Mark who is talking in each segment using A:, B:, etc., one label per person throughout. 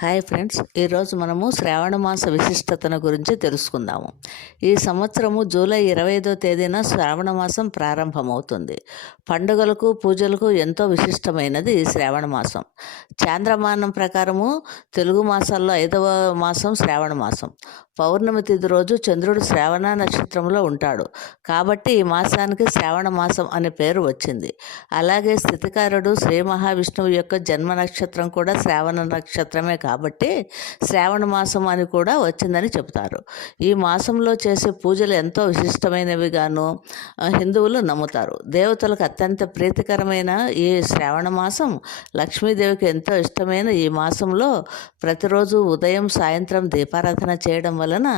A: Hi friends ఈరోజు మనము శ్రావణ మాస విశిష్టతను గురించి తెలుసుకుందాము. ఈ సంవత్సరము జూలై ఇరవై ఐదో తేదీన శ్రావణ మాసం ప్రారంభమవుతుంది. పండుగలకు పూజలకు ఎంతో విశిష్టమైనది ఈ శ్రావణ మాసం. చాంద్రమానం ప్రకారము తెలుగు మాసాల్లో ఐదవ మాసం శ్రావణ మాసం. పౌర్ణమి తిథి రోజు చంద్రుడు శ్రావణ నక్షత్రంలో ఉంటాడు. కాబట్టి ఈ మాసానికి శ్రావణ మాసం అనే పేరు వచ్చింది. అలాగే స్థితికారుడు శ్రీ మహావిష్ణువు యొక్క జన్మ నక్షత్రం కూడా శ్రావణ నక్షత్రమే కాబట్టి శ్రావణ మాసం అని కూడా వచ్చిందని చెబుతారు ఈ మాసంలో చేసే పూజలు ఎంతో విశిష్టమైనవిగాను హిందువులు నమ్ముతారు. దేవతలకు అత్యంత ప్రీతికరమైన ఈ శ్రావణ మాసం లక్ష్మీదేవికి ఎంతో ఇష్టమైన ఈ మాసంలో ప్రతిరోజు ఉదయం సాయంత్రం దీపారాధన చేయడం వలన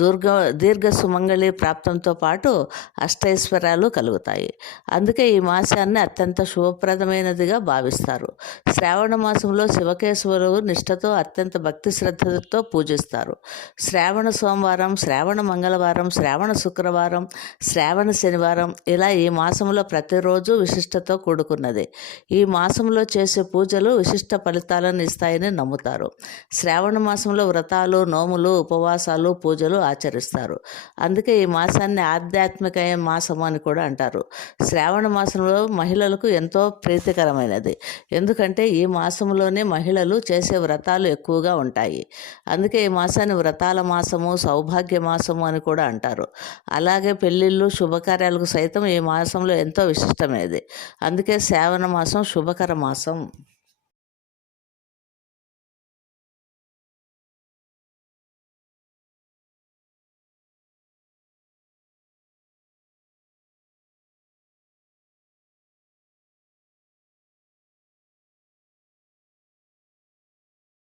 A: దుర్గ దీర్ఘ సుమంగళి ప్రాప్తంతో పాటు అష్టైశ్వర్యాలు కలుగుతాయి. అందుకే ఈ మాసాన్ని అత్యంత శుభప్రదమైనదిగా భావిస్తారు. శ్రావణ మాసంలో శివకేశవులు నిష్ఠతో అత్యంత భక్తి శ్రద్ధలతో పూజిస్తారు. శ్రావణ సోమవారం శ్రావణ మంగళవారం శ్రావణ శుక్రవారం శ్రావణ శనివారం ఇలా ఈ మాసంలో ప్రతిరోజు విశిష్టతో కూడుకున్నది. ఈ మాసంలో చేసే పూజలు విశిష్ట ఫలితాలను ఇస్తాయని నమ్ముతారు. శ్రావణ మాసంలో వ్రతాలు నోములు ఉపవాసాలు పూజలు ఆచరిస్తారు. అందుకే ఈ మాసాన్ని ఆధ్యాత్మిక మాసం అని కూడా అంటారు. శ్రావణ మాసంలో మహిళలకు ఎంతో ప్రీతికరమైనది. ఎందుకంటే ఈ మాసంలోనే మహిళలు చేసే వ్రతాలు ఎక్కువగా ఉంటాయి. అందుకే ఈ మాసాన్ని వ్రతాల మాసము సౌభాగ్య మాసము అని కూడా అంటారు. అలాగే పెళ్ళిళ్ళు శుభకార్యాలకు సైతం ఈ మాసంలో ఎంతో విశిష్టమైనది అందుకే శ్రావణ మాసం శుభకర మాసం.